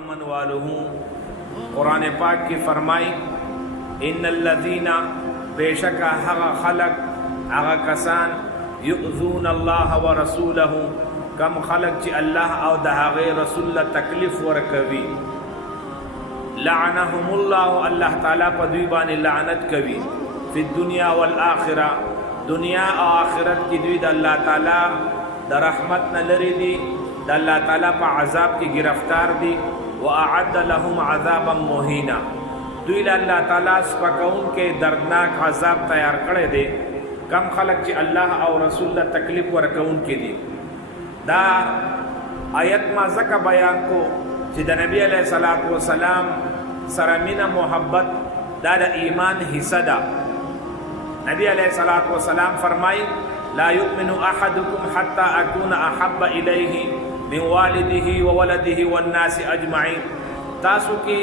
ومن والہ قرآن پاک کی فرمائی ان الذین بیشک هغه خلق هغه کسان یؤذون الله ورسوله کم خلق چې الله او د هغه رسول له تکلیف ورکوي لعنهم الله الله تعالی په دوی باندې لعنت کوي فی الدنیا والآخرة دنیا او آخرت کی دوی د الله تعالی د رحمت نه لري دي د الله تعالی په عذاب کې گرفتار دي واعد لهم عذابا مهینا دوی له الله تعالی سپکون کې دردناک عذاب تیار کړی دی کم خلق چې الله او رسول له تکلیف ورکون کې دي دا آیت ما زکه بیان کو چې د نبی علیہ الصلوۃ والسلام سره مینه محبت دا د ایمان حصہ ده نبی علیہ الصلوۃ والسلام فرمای لا یؤمن احدکم حتى اكون احب الیه من والده وولده والناس اجمعین تاسو کې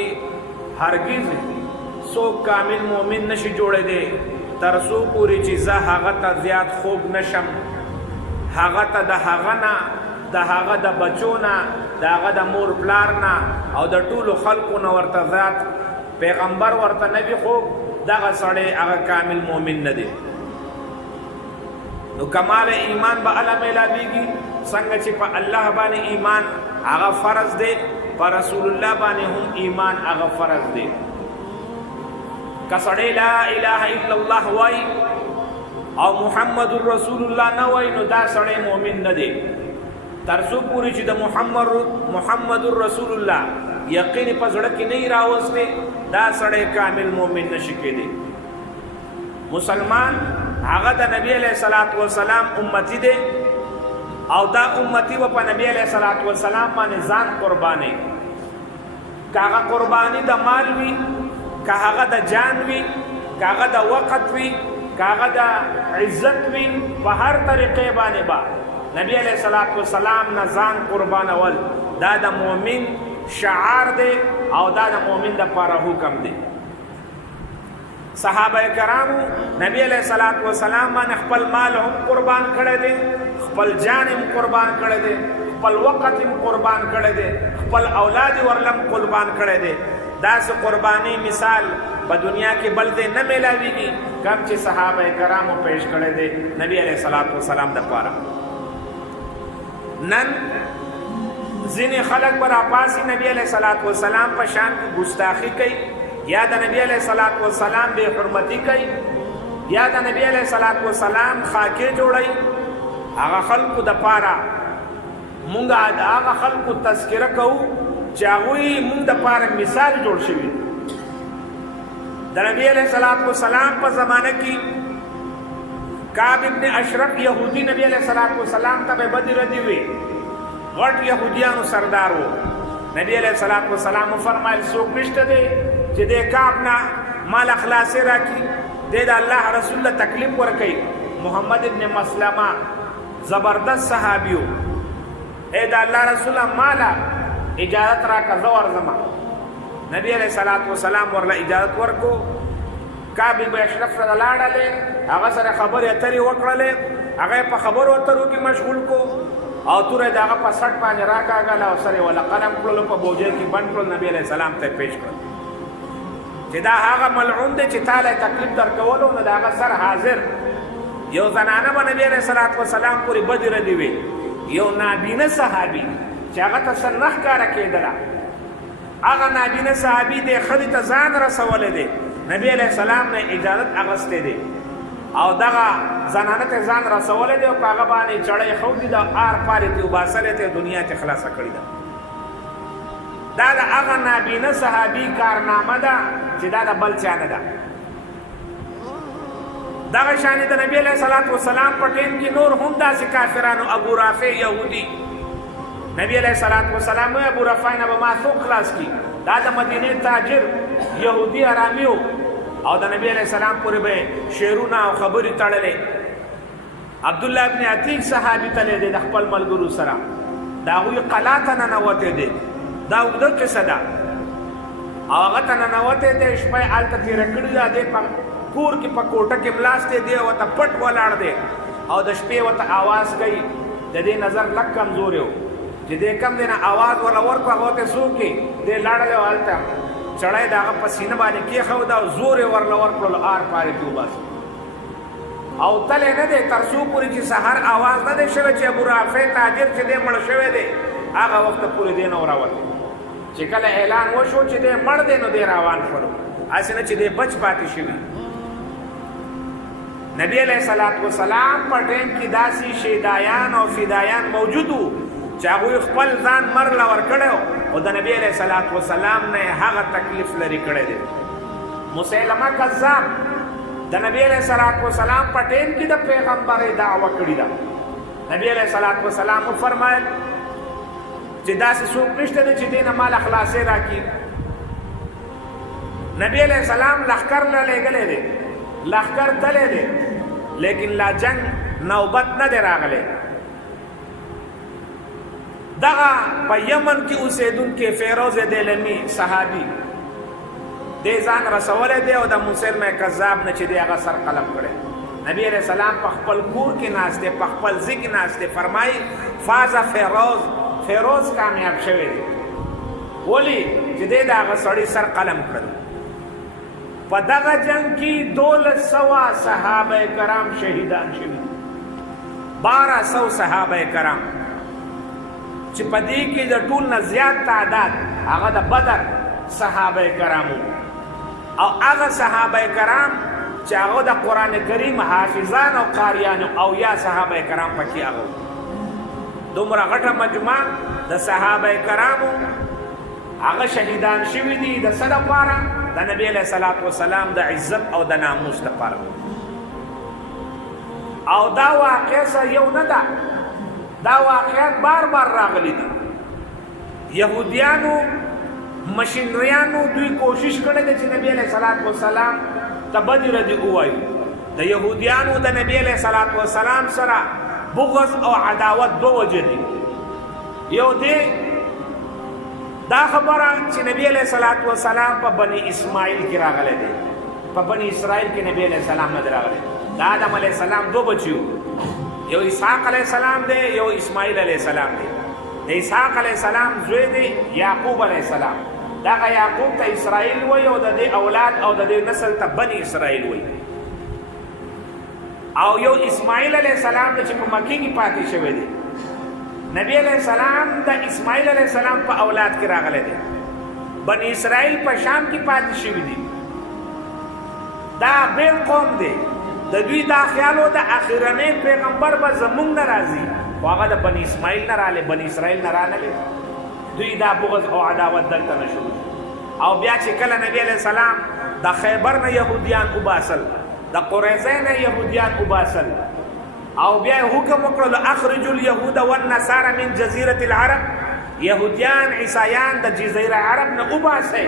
هرگز سو کامل مومن نشي جوړې دي ترسو پوری چیزه هغه ته زیات خوب نشم هغه ته د هغه نه د هغه د بچونا د هغه د مور پلارنا او د ټولو خلقو نه ورته ذات پیغمبر ورته نبی خوب دغه سړی هغه کامل مومن نه دی نو کمال ایمان به الله ملاویږي څنګه چې په الله باندې ایمان هغه فرض دی په رسول الله باندې هم ایمان هغه فرض دی که سړی لا اله الا الله وای او محمد رسول الله نه وای نو دا سړی مؤمن نه دی ترڅو پوری چې د محمد رسول الله یقین په زړه کې نه راوستي دا سړی کامل مؤمن نشي کېدی مسلمان هغه د نبی علیہ الصلوۃ والسلام امتی دی او دا امتی و په نبی علیہ الصلوۃ والسلام باندې ځان قرباني کاغه قربانی د مال وی کاغه د جان وی کاغه د وقت وی کاغه د عزت وی په هر طریقې باندې با نبی علیہ الصلوۃ والسلام نه ځان قربان ول دا د مؤمن شعار دی او دا د مؤمن د لپاره حکم دی صحابه کرامو نبی علیہ الصلوۃ والسلام باندې خپل مال هم قربان کړی دی خپل جان هم قربان کړی دی خپل وقت هم قربان کړی دی خپل اولاد ورلم قربان کړی دی داسې قربانی مثال په دنیا کې بل دی نه میلاویږي کوم چې صحابه کرامو پیش کړی دی نبی علیہ الصلوۃ والسلام د لپاره نن ځینې خلک به راپاسي نبی علیہ الصلوۃ والسلام په شان کې ګستاخی کوي یا د نبی علیہ الصلوۃ والسلام بے حرمتی کوي یا د نبی علیہ الصلوۃ والسلام خاکه جوړي هغه خلقو د پاره مونږه د هغه خلقو تذکرہ کوو چې هغه مونږ د پاره مثال جوړ شوی د نبی علیہ الصلوۃ والسلام په زمانه کې کعب ابن اشرف یهودی نبی علیہ الصلوۃ والسلام ته بدر دی وی غټ یهودیانو سردار وو نبی علیہ الصلوۃ والسلام فرمایل څوک نشته دی چې د کعب نه مال اخلاص راکړي د الله رسول الله تکلیف ورکړي محمد ابن مسلمه زبردست صحابیو اے د الله رسول الله مالا اجازت راکړه زور زما نبی علیہ الصلوۃ والسلام ورله اجازت ورکو کعب ابن اشرف رضی الله عنه هغه سره خبرې اترې وکړلې هغه په خبرو اترو کې مشغول کو او تورې دغه په سټ باندې راکاګل او سره ولا قلم کړلو په بوجه کې بند کړل نبی علیہ السلام ته پیش کړ چې دا هغه ملعون دی چې تعالی تکلیف درکولو نو دا هغه سر حاضر یو زنانه به نبی علیہ الصلوۃ والسلام پوری بدر دی وی یو نابینه صحابي چې هغه ته سنخ کار کېدله هغه نابینه صحابي دی خدای ته ځان رسول دی نبی علیہ السلام نه اجازت اغسته دی او دغه زنانه ته ځان رسول دی او هغه باندې چړې خو دی د آر پارې ته وباسلې ته دنیا ته خلاص کړی دا دا د هغه نابینه صحابي کارنامه ده چې دا د بل چا نه ده دغه شان د نبی علیہ الصلوۃ والسلام په ټیم کې نور هم داسې کافرانو ابو رافع یهودي نبی علیہ الصلوۃ والسلام ابو رافع نه به ما څوک خلاص کی دا د مدینه تاجر یهودي آرامیو او د نبی علیہ السلام پورې به شعرونه او خبرې تړلې عبد الله ابن عتیق صحابي تللی دی د خپل ملګرو سره دا هغوی قلا ته ننوتی دی دا اوږده قصه ده او هغه ته ننوتی دی شپه هلته تېره کړې ده دی په کور کې په کوټه کې ملاستې دی ورته پټ ولاړ دی او د شپې ورته آواز کوي د دې نظر لږ کمزوری و چې دې کم دی نه اواز ورله ورکړو هغه ته څوک کې دې لاړلی و هلته سړی د هغه په سینه باندې کېښود او زور یې ورله ورکړلو آر پارې کې وباسه او تلی نه دی تر څو پورې چې سحر اواز نه دی شوی چې ابو رافع تاجر چې دی مړ شوی دی هغه وخته پورې دی نه وراوتی چې کله اعلان وشو چې دی مړ دی نو دی روان شولو هسې نه چې دی بچ پاتې شوي نبی علیہ الصلوۃ والسلام په ټیم کې داسې شیدایان او فدایان موجود وو چې هغوی خپل ځان مرله ورکړی او د نبی علیہ الصلوۃ والسلام نه هغه تکلیف لرې کړی دی مسیلمه کذاب د نبی علیہ الصلوۃ والسلام په ټیم کې د پیغمبرۍ دعوه کړې ده نبی علیہ الصلوۃ والسلام وفرمایل چې داسې څوک نشته دی چې دې نه مال خلاصې راکړي نبی علیہ السلام لښکر له لېږلی دی لښکر تلی دی لیکن لا جنگ نوبت نه دی راغلی دغه په یمن کې اوسېدونکی فیروز دیلمي صحابي دې ځان رسولی دی او د مسلمه کذاب نه چې دی هغه سر قلم کړی نبی علیہ السلام په خپل کور کې ناست دی په خپل ځای کې ناست دی فرمایي فاز فیروز کامیاب شوی دی ولې چې دی د هغه سړي سر قلم کړی په دغه جنگ کې 1200 صحابه کرام شهیدان شوي 1200 صحابه کرام چې په دې کې د ټول نه زیات تعداد هغه د بدر صحابه کرامو او هغه صحابه کرام چې هغه د قرآن کریم حافظان او قاریان او یا صحابه کرام پکې هغه دومره غټه مجموعه د صحابه کرامو هغه شهیدان شوي دي د څه دپاره د نبی علیہ الصلوۃ والسلام د عزت او د ناموس دپاره او دا واقع سره یو نه ده دا واقعات بار بار راغلی دي یهودیانو مشینریانو دوی کوشش کړی دی چې نبی علیہ الصلوۃ والسلام ته بدې ردې ووایو د یهودیانو د نبی علیہ الصلوۃ والسلام سره بغض او عداوت دو وجې دي یو دی دا خبره چې نبی علیہ الصلوۃ والسلام په بني اسماعیل کې راغلی دی په بني اسرائیل کې نبی علیہ السلام نه دی راغلی د آدم علیہ السلام دو بچیو یو اسحاق علیہ السلام دی یو اسماعیل علیہ السلام دی د اسحاق علیہ السلام زوی دی یعقوب علیہ السلام دغه یعقوب ته اسرائیل وایي او د دې اولاد او د دې نسل ته بني اسرائیل وایي او یو اسماعیل علیہ السلام چې په مکې کې پاتې شوی دی نبی علیہ السلام د اسماعیل علیہ السلام په اولاد کې راغلی دی بني اسرائیل په شام کې پاتې شوي دي دا بېل قوم دی د دوی دا خیال و د اخرنی پیغمبر به زمونږ نه راځي خو هغه د بني اسماعیل نه راغلی بني اسرائیل نه رانغلی دوی دا بغض او عداوت دلته نه شروع او بیا چې کله نبی علیہ السلام د خیبر نه یهودیان وباسل د قریظه نه یهودیان وباسل او بیا حکم وکړل اخرجوا اليهود والنصارى من جزيره العرب یهودیان عیسایان د جزیره عرب نه وباسي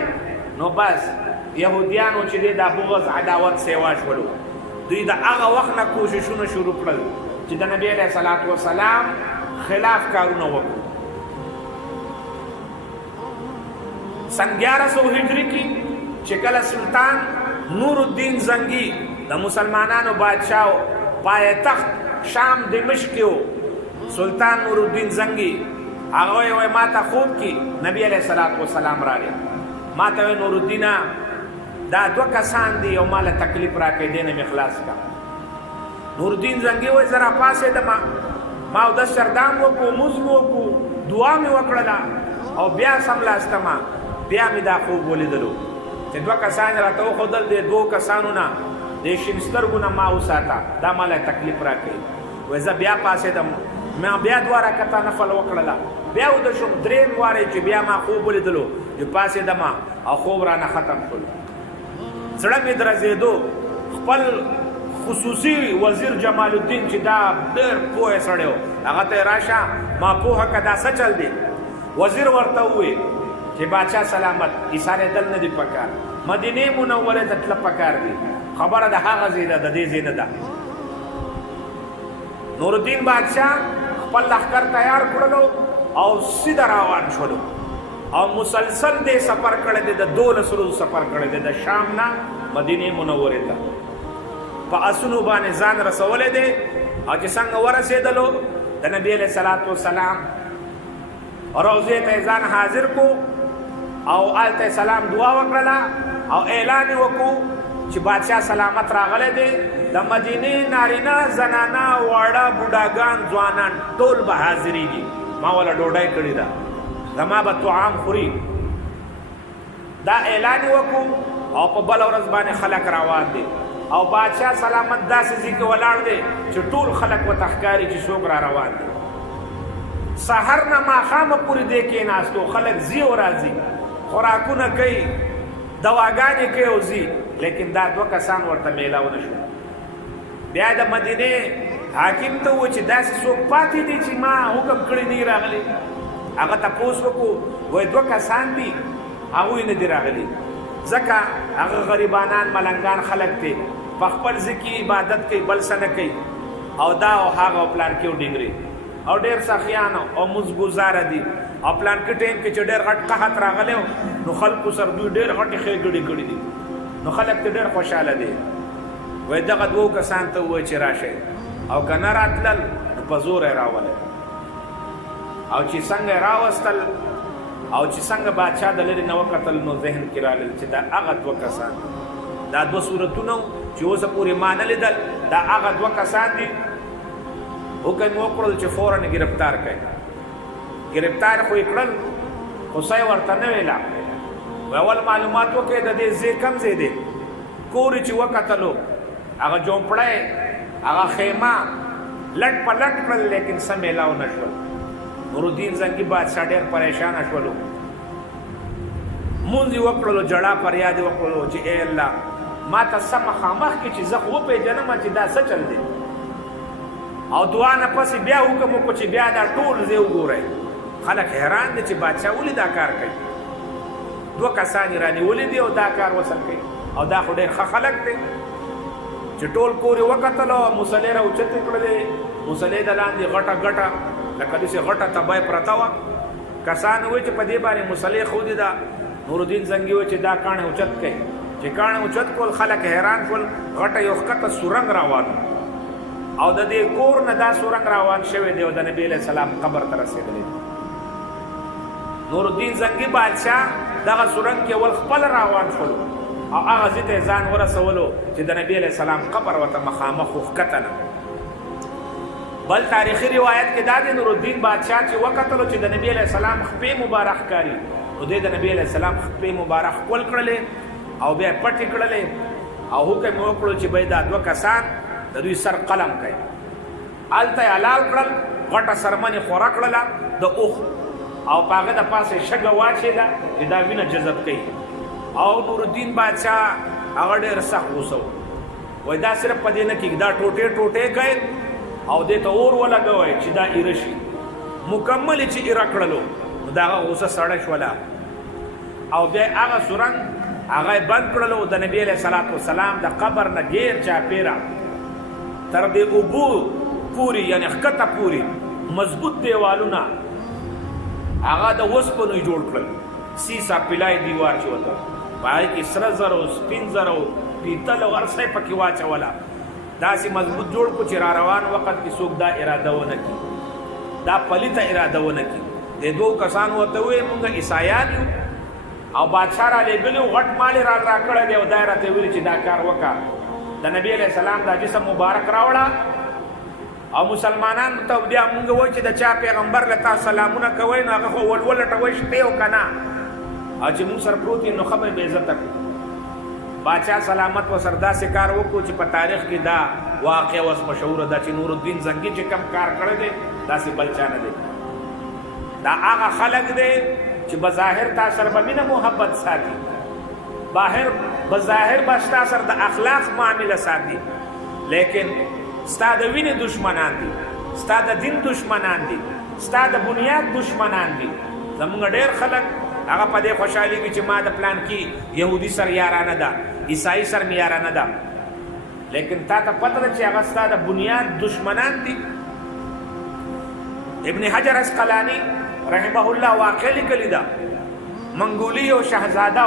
نو بس یهودیانو چې د بغض عداوت سیوا شولو دوی د هغه وخت نه کوششونه شروع کړل چې د نبی علیہ الصلوۃ والسلام خلاف کارونه وکړي سن 1100 هجری کې چې کله سلطان نور الدین زنگی د مسلمانانو بادشاہ پایتخت شام دمشق کې سلطان نور الدین زنگی هغه وایي ما ته خوب کې نبی علیہ الصلوۃ والسلام راغی ما ته نور الدین دا دو کسان دي او مال تکلیف راکې دینه مخلاص کا نور الدین زنگی وایي زرا پاسه د ما او د سردام وکړو موږ وکړو دعا مې وکړه او بیا سملاستما بیا مې دا خوب ولیدلو چې دوه کسان راته وښودل د دوو کسانو نه د شین سترګو نه ما وساته دا ماله تکلیف راکوي وایي زه بیا پاڅېدم ما بیا دوه رکعته نفل وکړله بیا وده شوم درېیم وارې چې بیا ما خوب ولیدلو چې پاڅېدم او خوب رانه ختم شول زړه مې درزېدو خپل خصوصي وزیر جمال الدین چې دا ډېر پوه سړی و هغه ته راشه ما پوهه که دا څه چل دی وزیر ورته ووایي چې بادشاه سلامت ایسارېدل نه دي پکار مدینې منورې ته تله پکار دي خبره د هغه ځای ده د دې ځای نه ده نورالدین بادشاه خپل لښکر تیار کړلو او سیده روان شولو او مسلسل دې سفر کړی دی د 12 ورځو سفر کړی دی د شام نه مدینې منورې ته په اسونو باندې ځان رسولی دی او چې څنګه ورسېدلو د نبی علیہ الصلوۃ والسلام روضې ته ځان حاضر کو او هلته سلام دعا وکړله او اعلان یې وکړو چې بادشاه سلامت راغلی دی د مدینې نارینه زنانه واړه بوډاګان ځوانان ټول به حاضرېږي ما وله ډوډۍ کړې ده زما به طعام خوري دا اعلان یې وکړو او په بله ورځ باندې خلک روان دي او بادشاه سلامت داسې ځای کې ولاړ دی چې ټول خلک ورته ښکاري چې څوک را روان دي سحر نه ماښامه پورې دې کېناستو خلک ځي او راځي خوراکونه کوي دواګانې کوي او ځي لیکن دا دوه کسان ورته میلاو نه شو بیا د مدینې حاکم ته و چې داسې څوک پاتې دي چې ما حکم کړی نه راغلی هغه تپوس وکړو وایي دوه کسان دي هغوی نه دي راغلي ځکه هغه غریبانان ملنګان خلک دي په خپل ځای کې عبادت کوي بل څه نه کوي او دا او هغه پلان کې وډینګري او ډېر سخیان او مزګزاره دي او پلان کې ټیم کې چې ډېر غټ قحط راغلی نو خلکو سره دوی ډېر غټې ښېګړې کړي دي نو خلک ته ډېر خوشحاله دي وایي دغه دوو کسان ته ووایي چې راشئ او که نه راتلل نو په زور یې راولئ او چې څنګه یې راوستل او چې څنګه بادشاه د لرې نه وکتل نو ذهن کې رالل چې دا هغه دوه کسان دا دوه صورتونه چې اوسه پورې ما نه لیدل دا هغه دوه کسان دي حکم یې وکړل چې فوراً یې ګرفتار کړئ ګرفتار خو یې کړل خو څه یې ورته نه ویله اول معلومات وکړئ د دې ځای کوم ځای دی کور یې چې وکتلو هغه جومپړی هغه خیمه لټ په لټ کړل لیکن څه میلاو نه شول نورالدین زنګي بادشاه ډېر پریشانه شولو مونځ یې وکړلو جړا فریاد یې وکړلو چې ای الله ما ته څه مخامخ کې چې زه خو وپېژنم چې دا څه چل دی او دعا نه پسې بیا حکم وکړو چې بیا دا ټول ځای وګورئ خلک حیران دي چې بادشاه ولې دا کار کوي دوه کسان یې رانیولي دي او دا کار وسل کوي او دا خو ډېر ښه خلک دی چې ټول کور یې وکتلو مسلې را اوچتې کړلې مسلې د لاندې غټه ګټه لکه داسې غټه تبۍ پرته وه کسان وایي چې په دې باندې مسلې ښودې ده نورالدین زنګي وایي چې دا کاڼې اوچت کوي چې کاڼې اوچت کول خلک حیران شول غټه یو ښکته سورنګ روان او د دې کور نه دا سورنګ روان شوی دی او د نبي علیه السلام قبر ته رسېدلی دی نورالدین زنګي بادشاه دغه سورنګ کې اول خپل روان شولو او هغه ځای ته یې ځان ورسولو چې د نبي علیه السلام قبر ورته مخامخ وښکته نه بل تاریخي روایت کې دا دی نورالدین بادشاه چې وکتلو چې د نبي علیه السلام خپې مبارک ښکاري نو دی د نبي علیه السلام خپې مبارک ښکل کړلې او بیا یې پټې کړلې او حکم یې وکړو چې باید دا دوه کسان د دوی سر قلم کوي هلته یې حلال کړل غټه څرمن یې خوره کړله د اوښ او په هغه د پاسه یې شګه واچېده چې دا وینه جذب کوي او نورالدین بادشاه هغه ډېر سخت غوسه و وایي دا صرف په دې نه کېږي دا ټوټې ټوټې کوي او دې ته اور ولګوئ چې دا ایره شي مکمل یې چې ایره کړلو نو د هغه غوسه سړه شوله او بیا هغه سورنګ هغه یې بند کړلو د نبي علیه صلات وسلام د قبر نه ګیر چاپېره تر دې اوبو پورې یعنې ښکته پورې مضبوط دیوالونه هغه د اوسپنو یې جوړ کړل سیسا پلای دیوار چې وته په هغې کې سره زر او سپین زر او پیتل او هر څه یې پکې واچوله داسې مضبوط جوړ کړو چې را روان وخت کې څوک دا اراده ونه کړي دا پلیته اراده ونه کړي د دوو کسانو ورته وویل مونږ عیسایان یو او بادشاه را لېږلی و غټ مال یې را کړی دی او دا یې راته ویلي چې دا کار وکړه د نبي علیه السلام دا جسم مبارک راوړه او مسلمانانو ته بیا مونږ وایو چې د چا پیغمبر له تاسو سلامونه کوئ نو هغه خو ولټوئ شپې او که نه او چې مونږ سره پروت یې نو ښه به یې بېعزته کړو بادشاه سلامت و سر داسې کار وکړو چې په تاریخ کې دا واقع اوس مشهوره ده چې نورالدین زنګي چې کم کار کړی دی داسې بل چا نه دی دا هغه خلک دی چې بظاهر تا سره به مینه محبت ساتي بظاهر به ستا سره د اخلاق معامله ساتي لیکن ستا د وینې دشمنان دي ستا د دین دشمنان دي ستا د بنیاد دشمنان دي زمونږ ډېر خلک هغه په دې خوشحالېږي چې ما د پلان کې یهودي سره یارانه ده عیسائی سره مې یارانه ده لیکن تا ته پته ده چې هغه ستا د بنیاد دشمنان دي ابن حجر اسقلاني رحمه الله واقع لیکلې ده منګولي او شهزاده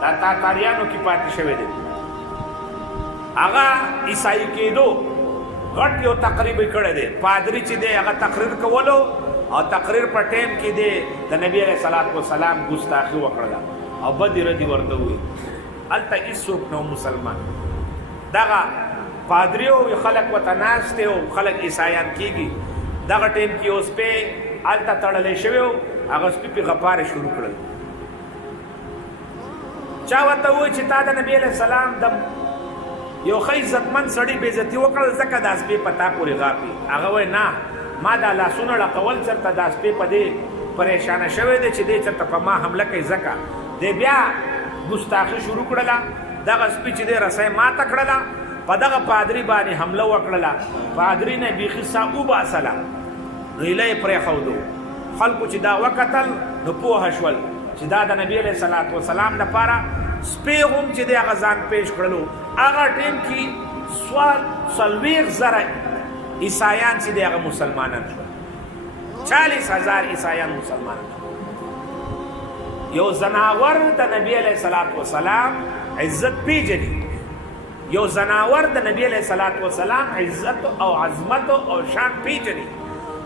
دا تاتاریانو کې پاتې شوی دی هغه عیسائی کېدو غټ یو تقریب کړی دی پادري چې دی هغه تقریر کولو او تقریر په ټیم کې دی د نبی علیہ الصلوۃ والسلام ګستاخی وکړه او بدی ردی ورته وي الته هیڅوک نو مسلمان دغه پادری او خلک وتناسته او خلک عیسایان کیږي دغه ټیم کې اوس په الته تړلې شوی هغه سپي غپاره شروع کړل چا ورته وایي چې تا د نبی علیہ السلام د یو ښه عزتمن سړي بې عزتي وکړل ځکه دا سپی په تا پورې غاپي هغه وایي نه ما دا لاسونه ړقول چېرته دا سپی په دې پریشانه شوی دی چې دی چېرته په ما حمله کوي ځکه دی بیا ګستاخي شروع کړله دغه سپي چې دی رسۍ ماته کړله په دغه پادري باندې حمله وکړله پادري نه بیخي ساه وباسله غیله یې پرېښودو خلکو چې دا وکتل نو پوهه شول چې دا د نبی علیہ الصلوۃ والسلام لپاره سپی هم چې دی هغه ځان پیش کړلو هغه ټیم کې 40,000 عیسایان چې دی هغه مسلمانان شول 40,000 عیسایان مسلمانان شول یو زناور د نبی علیہ الصلوۃ والسلام عزت پیژني یو زناور د نبی علیہ الصلوۃ والسلام عزت او عظمت او شان پیژني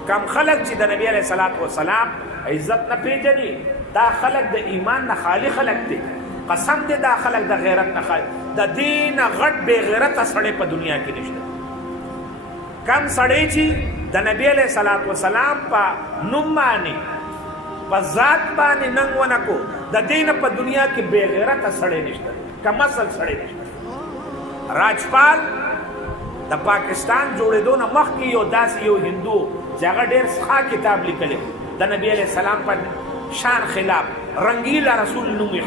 کم خلق چې د نبی علیہ الصلوۃ والسلام عزت نه پیژني دا خلق د ایمان نه خالی خلق دي قسم دې دا خلق د غیرت نه خالی د دین غټ بے غیرت سړی په دنیا کې نشته کم سړی چې د نبی علیہ الصلوۃ والسلام په نوم باندې په ذات باندې ننګ ونه کو د دین په دنیا کې بے غیرت سړی نشته کم اصل سړی نشته راجپال د پاکستان جوړېدو نه مخکې یو داسې یو هندو چې هغه ډېر ښه کتاب لیکلی د نبی علیہ السلام په شان خلاف رنگیلا رسول نوم یې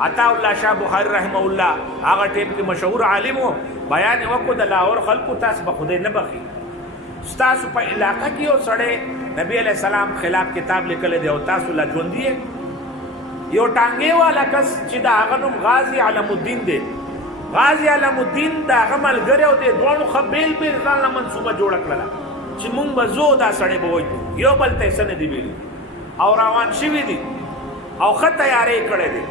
عطا الله شاه بخاری رحمه الله هغه ټیم کې مشهور عالم و بیان وکړو د لاهور خلکو تاسو به خدای نه بخي ستاسو په علاقه کې یو سړی نبی علیہ السلام خلاف کتاب لیکلی دی او تاسو لا ژوندي یو ټانګې والا کس چې د هغه نوم غازی علم الدین دی غازی علم الدین د هغه ملګری او دی دواړو ښه بیل بیل ځان له منصوبه جوړه کړله چې مونږ به زو دا سړی به وایو یو بل ته څه نه دي ویلي او روان شوي دي او ښه تیاری کړی دی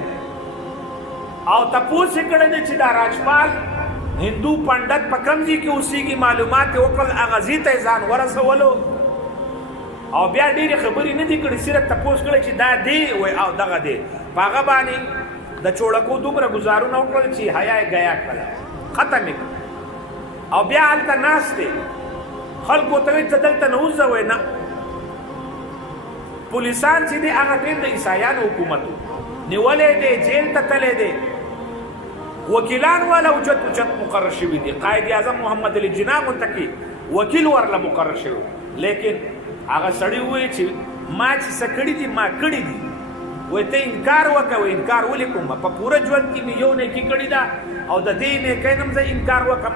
او تپوس یې کړی دی چې دا راجپال هندو پنډت په کوم ځای کې اوسېږي معلومات یې وکړل هغه ځای ته یې ځان ورسولو او بیا ډېرې خبرې نه دي کړې صرف تپوس کړی چې دا دی وایي او دغه دی په هغه باندې د چوړکو دومره ګزارونه وکړل چې حیا یې ګیا کړله ختم یې کړ او بیا هلته ناست دی خلکو ته وایي ته دلته نه وځه وایي نه پولیسان چې دی هغه ټیم د عیسایانو حکومت نیولی دی جیل ته تللی دی وکیلان والا اوچت مقرر شوي دي قائد اعظم محمد علی جناح غونته کې وکیل ورله مقرر شوی لیکن هغه سړي ووایي چې ما چې څه کړي دي ما کړي دي وایي ته انکار وکړه وایي انکار ولې کوم په پوره ژوند کې مې یو نیکي کړې ده او د دې نیکۍ نه زه انکار وکړم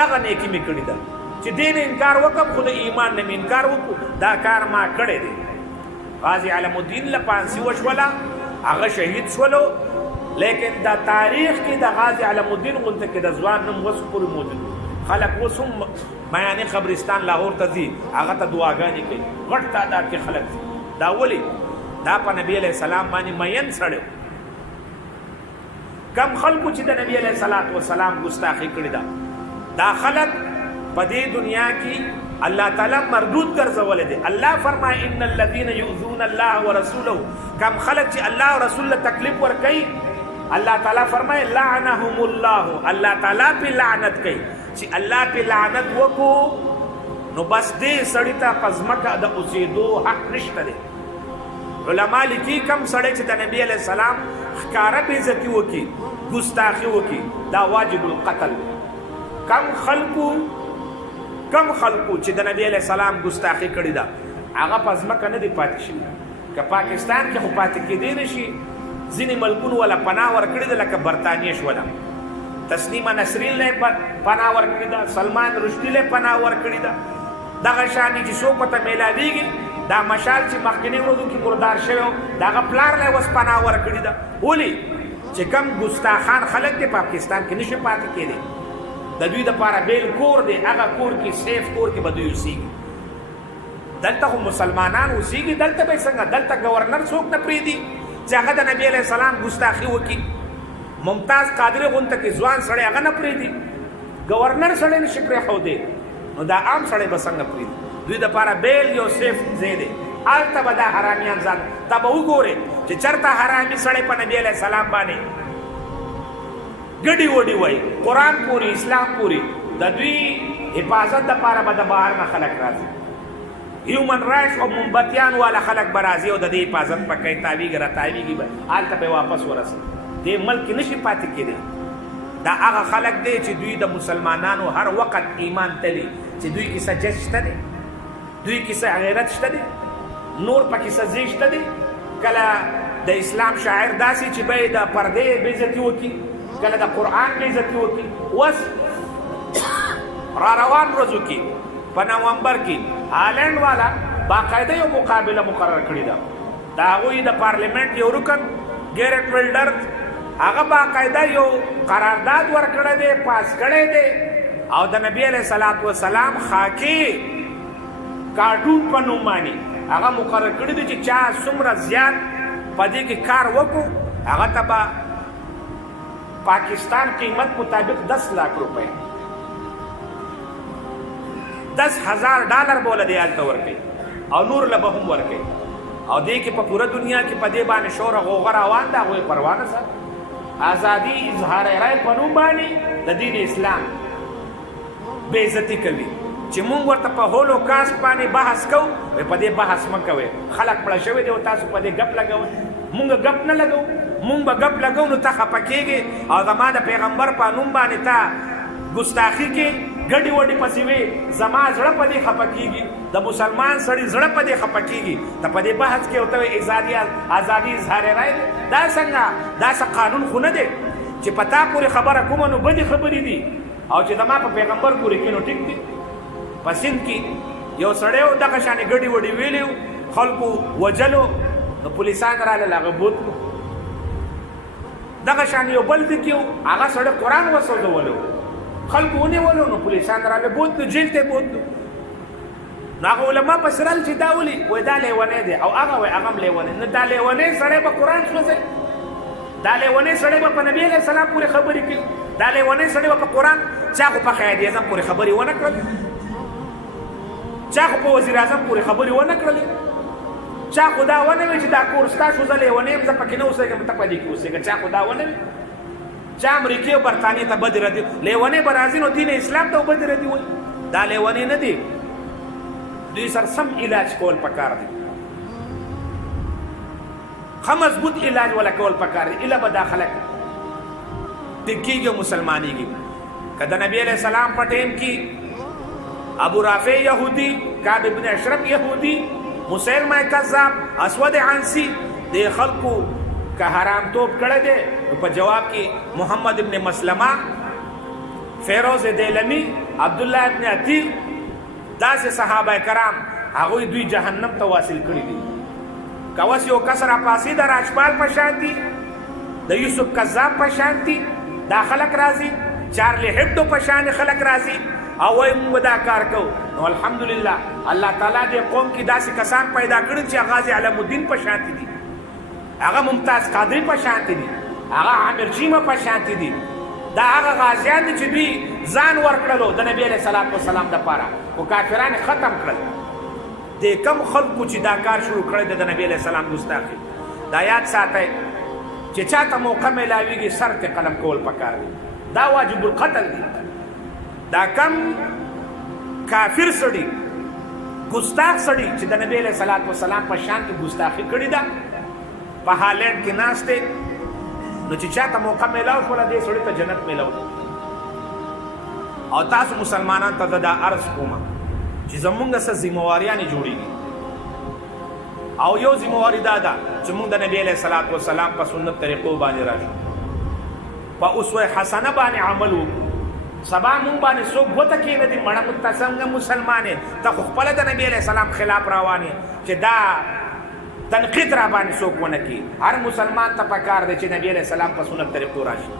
دغه نیکي مې کړې ده چې دې نه انکار وکړم خو د ایمان نه مې انکار وکړو دا کار ما کړی دی غازی علم الدین له پانسي وشوله هغه شهید شولو لیکن دا تاریخ کې د غازی علم الدین غونته کې د ځوان نوم اوس پورې موجود خلک اوس هم میانې قبرستان لاهور ته ځي هغه ته دعاګانې کوي غټ تعداد کې خلک ځي دا ولې دا په نبی علیہ السلام باندې مین سړی کم خلکو چې د نبی علیہ الصلوۃ والسلام ګستاخي کړې ده دا خلک په دې دنیا کې اللہ تعالی مردود ګرځولې دي الله فرمایي ان الذين يؤذون الله ورسوله کم خلک چې الله او رسول له تکلیف ور کوي الله تعالی فرمایي لعنهم الله الله تعالی په لعنت کوي چې الله په لعنت وکړو نو بس دې سړی ته پزمکه د اوسېدو حق نشته دی علما لیکي کم سړی چې د نبی علیہ السلام ښکاره بې عزتي وکړي ګستاخي وکړي دا واجب القتل کم خلکو چې د نبی علیہ السلام ګستاخي کړې ده هغه په ځمکه نه دی پاتې شوي که پاکستان کې خو پاتې کېدی نه شي ځینې ملکونو ولا پناه ورکړې ده لکه برطانیې شوله تسلیمه نسرین له پناه ورکړې ده سلمان رشدي له پناه ورکړې ده دغه شانې چې څوک ورته میلاویږي دا مشال چې مخکینی ورځو کې مردار شوی و د هغه پلار له اوس پناه ورکړې ده ولې چې کم ګستاخان خلک دی پاکستان کې نشي پاتې کېدی د دوی دپاره بیل کور دی هغه کور کې سیف کور کې به دوی اوسېږي دلته خو مسلمانان اوسېږي دلته به څنګه دلته ګورنر څوک نه پرېږدي چې هغه د نبي علیه السلام ګستاخي وکړي ممتاز قادري غونته کې ځوان سړی هغه نه پرېږدي ګورنر سړی نشي پرېښودی نو دا عام سړی به څنګه پرېږدي دوی دپاره بیل یو سیف ځای دی هلته به دا حرامیان ځان ته به وګورې چې چېرته حرامي سړی په نبي علیه السلام باندې ګډې وډې وایي قرآن پورې اسلام پورې د دوی حفاظت دپاره به د بهر نه خلک راځي هیومن رایټس او مومبتیان والا خلک به راځي او د دې حفاظت به کوي تاویږي راتاویږي به هلته به واپس ورسي دې ملک نشي پاتې کېدی دا هغه خلک دی چې دوی د مسلمانانو هر وخت ایمان تلي چې دوی کې څه جج شته دی دوی کې څه غیرت شته دی نور پکې څه ځای شته دی کله د اسلام شاعر داسې چې به یې د پردې بېعزتي وکړي کله د قرآن بېعزتي وکړي اوس را روان ورځو کې په نومبر کې هالینډ والا باقاعده یو مقابله مقرر کړې ده د هغوی د پارلیمنټ یو رکن ګیرټ ویلډر هغه باقاعده یو قرارداد ورکړی دی پاس کړی دی او د نبی علیه الصلاة والسلام خاکي کارټون په نوم باندې هغه مقرر کړی دی چې چا څومره زیات په دې کې کار وکړو هغه ته به پاکستان قیمت مطابق 10 लाख روپۍ 10,000 ډالر بوله دی هلته ورکوي او نور له به هم ورکوي او دې کې په پوره دنیا کې په دې باندې شور غوغه روان ده هغوی پروا نه ساتي ازادي اظهار رای په نوم باندې د دین اسلام بېعزتي کوي چې مونږ ورته په هولوکاسټ باندې بحث کوو په دې بحث مه کوئ خلک مړه شوي دي او تاسو په دې ګپ لګوئ مونږ ګپ نه لګوو مونږ به ګپ لګوو نو ته خفه کېږې او زما د پیغمبر په نوم باندې ته ګستاخي کې ګډې وډې پسې وې زما زړه په دې خفه کېږي د مسلمان سړي زړه په دې خفه کېږي ته په دې بحث کې ورته وایې ازادي اظهار رای دی دا څنګه دا څه قانون خو نه دی چې په تا پورې خبره کومه نو بدې خبرې دي او چې زما په پیغمبر پورې کې نو ټیک دي په سند کې یو سړی و دغه شانې ګډې وډې ویلې و خلکو وجلو نو پولیسان راغلل هغه بوتلو دغه شانې یو بل ځای کې و هغه سړی قرآن وسوځولو خلکو ونیولو نو پولیسان راغله بوتلو جیل ته بوتلو نو هغه علما پسې رال چې دا ولي وایي دا لیونی دی او هغه وایي هغه هم لیونی نه دا لیونی سړی به قرآن سوځوي دا لیونی سړی به په نبي علیه السلام پورې خبرې کوي دا لیونی سړی به په قرآن چا خو په قائد اعظم پورې خبرې ونه کړلې چا خو په وزیر اعظم پورې خبرې ونه کړلې چا خو دا ونه وی چې دا کور ستا شو زه لیونی یم زه پکې نه اوسېږم ته په دې کې اوسېږه چا خو دا ونه وی چا امریکې او برطانیې ته بد ردي لیونی به راځي نو دین اسلام ته بد ردي وایي دا لیونی نه دی دوی سره سم علاج کول پکار دی ښه مضبوط علاج ولا کول پکار دی اله به دا خلک ټیکېږي او مسلمانېږي که د نبي علیه السلام په ټیم کې ابو رافع یهودي کعب ابن اشرف یهودي مسیلمه کذاب اسود عنسی د خلکو که حرام توب کړی دی نو په جواب کې محمد ابن مسلمه فیروز دیلمی عبدالله ابن عتیق داسې صحابه کرام هغوی دوی جهنم ته واصل کړي دي که اوس یو کس راپاسي د راجپال په شان دي د یوسف کذاب په شان دي دا خلک راځي چارلی هبډو په شان خلک راځي او وایي موږ دا کار کوو نو الحمدلله الله تعالی دې قوم کې داسې کسان پیدا کړي چې غازي علم الدین په شانتي دي هغه ممتاز قادری په شانتي دي هغه عامر جیمه په شانتي دي دا هغه غازیان دي چې دوی ځان ورکړلو د نبي علیه الصلاة والسلام دپاره خو کافران ختم کړل د کم خلکو چې دا کار شروع کړی دی د نبي علیه السلام ګستاخي دا یاد ساتئ چې چاته موقع میلاویږي سر ته قلم کول پکار دی دا واجب القتل دی دا کم کافر سړي ګستاخ سړي چې د نبي علیه الصلاة والسلام په شان کې ګستاخي کړې ده په هالینډ کې ناست دی نو چې چاته موقع میلاو شوله دې سړي ته جنت میلاو او تاسو مسلمانان ته دا عرض کوم چې زمونږ څه ذمهواریانې جوړېږي او یو ذمهواري دا ده چې مونږ د نبي علیه الصلاة والسلام په سنت طریقو باندې راشو په اسوه حسنه باندې عمل وکړو سبا مونږ باندې څوک ګوته کېږدي مړه موږ ته څنګه مسلمان یې ته خو خپله د نبي علیه السلام خلاف روان یې چې دا تنقید را باندې څوک ونه کړي هر مسلمان ته پکار دی چې نبي علیه السلام په سنت طریقو راشي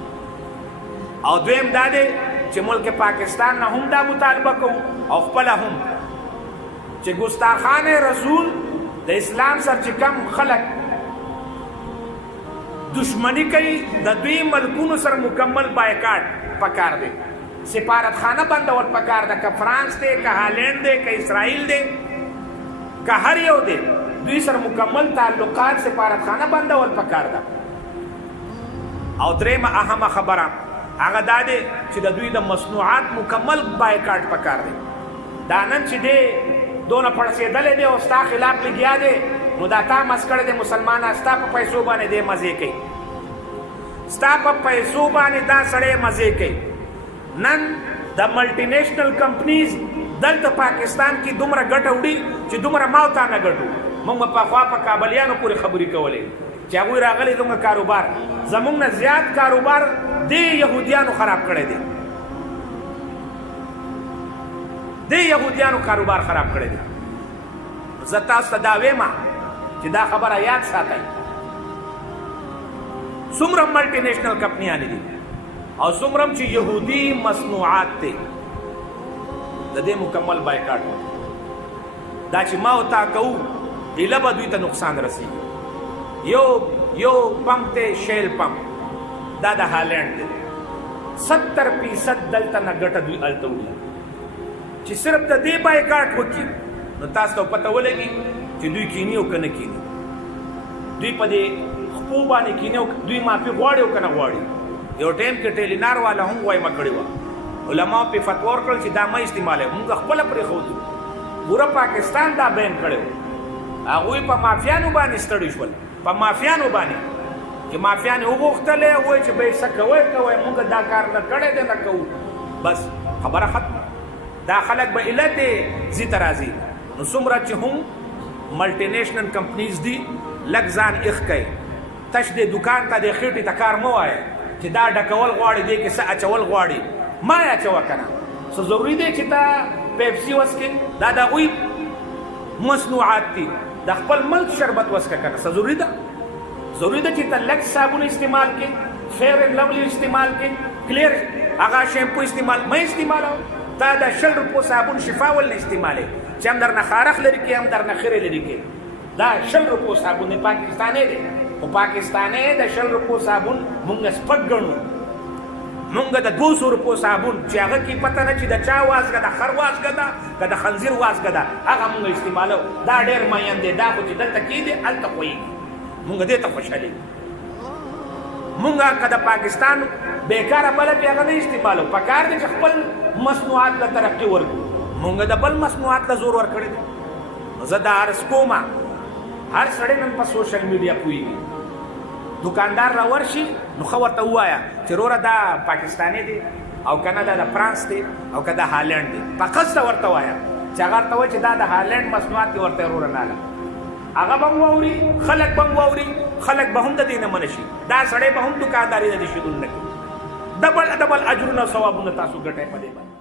او دویم دا دی چې ملک پاکستان نه هم دا مطالبه کوو او خپله هم چې ګستاخان رسول د اسلام سره چې کم خلک دشمنی کوي د دوی ملکونو سره مکمل بایکاټ پکار دی سفارتخانه بندول پکار ده، که فرانس دی، که هالند دی، که اسرائیل دی، که هر یو دی، دوی سره مکمل تعلقات سفارتخانه بندول پکار ده. او درېیمه اهمه خبره هغه دا دی چې د دوی د مصنوعات مکمل بایکاټ پکار دی. دا نن چې دی دونه پړسېدلی دی او ستا خلاف لګیا دی، نو دا تا مس کړی دی مسلمانه، ستا په پیسو باندې دی مزې کوي، ستا په پیسو باندې دا سړی مزې کوي. نن د ملټي نیشنل کمپنیز دلته پاکستان کې دومره ګټه وړي چې دومره ما او تا نه ګټو. موږ به پخوا په کابلیانو پورې خبرې کولې چې هغوی راغلي زموږ کاروبار، زموږ نه زیات کاروبار دې یهودیانو خراب کړی دی، دې یهودیانو کاروبار خراب کړی دی. زه تاسو ته دا وایم چې دا خبره یاد ساتئ. څومره ملټي نیشنل کمپنیانې دي او څومره چې یهودي مصنوعات دي، د دې مکمل بایکاټ دا چې ما او تا کوو ایله به دوی ته نقصان رسېږي. یو پمپ دی شیل پمپ، دا د هالینډ دی، 70% دلته نه ګټه دوی هلته وړي. چې صرف د دې بایکاټ وکړي نو تاسو ته پته ولګي چې دوی کینی او که نه کینی، دوی په دې خپو باندې کینی او دوی معافي غواړي او که نه غواړي. یو ټایم کې ټیلینار والا هم وایمه کړې وه، علماو پې فتوا ورکړل چې دا مه استعمالوئ، مونږ خپله پرېښودو، پوره پاکستان دا بین کړی و. هغوی په مافیانو باندې ستړي شول، په مافیانو باندې چې مافیانې وغوښتلې وایي چې به یې څه کوئ مونږ دا کار نه کړی دی نه کوو، بس خبره ختمه. دا خلک به ایله دې ځي ته راځي. نو څومره چې هم ملټي نیشنل کمپنیز دي لږ ځان ایښ کوي، تش دې دکان ته دې خېټې ته کار مه وایه چې دا ډکول غواړي، دې کې څه اچول غواړي، ما یې اچوه که نه. څه ضروري دی چې تا پیپسي وڅکې، دا د هغوی مصنوعات دي، د خپل ملک شربت وڅکه که نه. څه ضروري ده؟ ضروري ده چې ته لږ صابون استعمال کړې، فیر اینډ لولی استعمال کړې، کلیر هغه شیمپو استعمال مه استعمالوه. تا د 100 روپو صابون شفا ولې استعمالوې چې هم درنه خارښ لري کړي هم درنه خیرې لري کړي. دا 100 روپو صابون دی، پاکستانی دی، خو پاکستانی د 100 روپو صابون مونږ سپک ګڼو. مونږ د 200 روپو صابون چې هغه کې پته نه چې د چا وازګه ده، خر وازګه ده که د خنزیر وازګه ده، هغه مونږ استعمالو. دا ډېر مین دی، دا خو چې دلته کېږي هلته خوېږي، مونږ دې ته خوشحالېږو. مونږ که د پاکستان بیکاره بله پې هغه نه استعمالو، پکار دی چې خپل مصنوعات له ترقي ورکړو. مونږ د بل مصنوعات له زور ورکړی دی. زه دا عرض کومه هر سړی نن په سوشل میډیا پوهېږي، دکاندار را ورشي نو ښه ورته ووایه چې وروره دا پاکستانی دی او که نه دا د فرانس دی او که دا هالینډ دی، په قصده ورته وایه چې هغه ورته وایي چې دا د هالینډ مصنوعات دي، ورته وروره ناله هغه به هم واوري، خلک به هم واوري، خلک به هم د دې نه منع شي، دا سړی به هم دکانداري د دې شروع نه کړي. ډبل اجرونه ثوابونه تاسو ګټئ په دې باندې.